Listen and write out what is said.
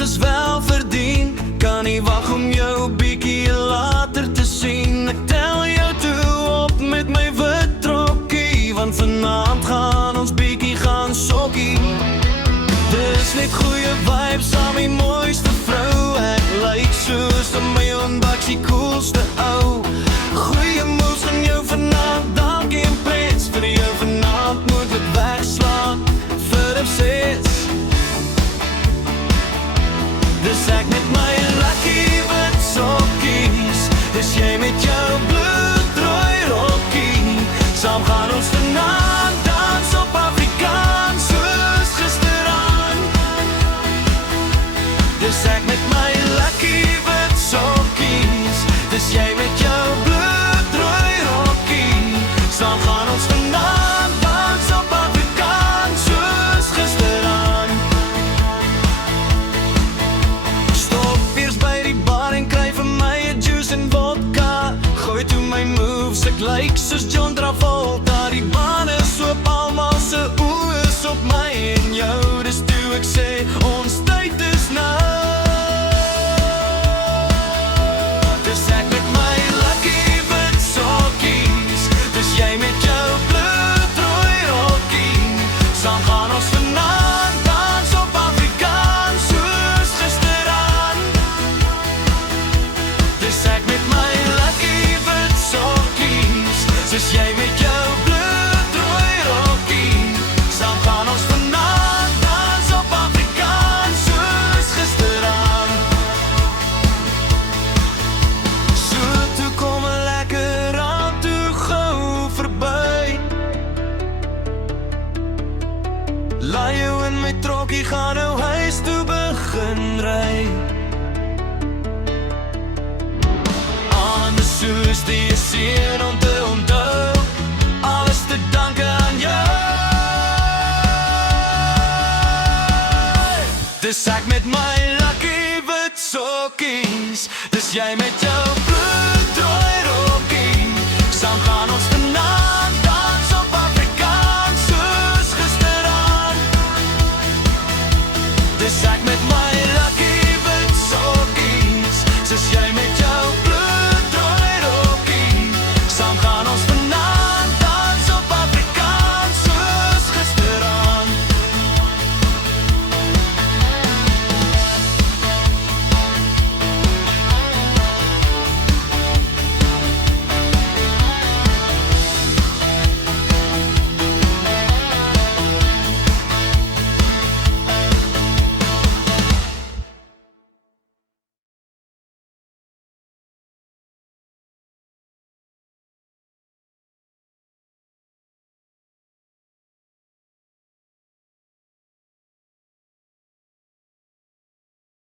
is wel verdien. Kan nie wag om jou bietjie later te sien. Ek tel jou toe op met my wit trokkie, want vanaand gaan ons bietjie gaan sokkie. Dis net goeie vibes saam die mooiste vrou. Ek lyk soos 'n miljoen bucks, die coolste ou. Goeie moves van jou vanaand, dankie en prins. Vir jou vanaand moet ek wegslaan vir obsess. Dis ek met my lucky wit sokkies, dis jy met jou bloedrooi rokkie. Saam gaan ons vanaand dans op Afrikaans soos gisteraan. Dis ek met my lucky wit sokkies, dis jy met jou bloedrooi rokkie. Saam gaan ons vanaand dans op Afrikaans soos gisteraan. Stop eers by die bar en kry vir my 'n juice en vodka. Gooi toe my moves, ek lyk soos John Travolta. Die baan is oop, almal se oë is op my en jou. Dis toe ek sê, ons tyd is nou. Dis ek met my lucky wit sokkies, dis jy met jou bloedrooi rokkie. Saam gaan ons vanaand dans op Afrikaans soos gisteraan. Dis ek met my lucky wit sokkies, dis jy met jou bloedrooi rokkie. Saam gaan ons vanaand dans op Afrikaans soos gisteraan. So toe kom 'n lekker aand toe gou verby. Laai jou in my trokkie, gaan nou huis toe begin ry. Anders soos die seën om te onthou, alles te danke aan jou. Dis ek met my lucky wit sokkies, dis jy met jou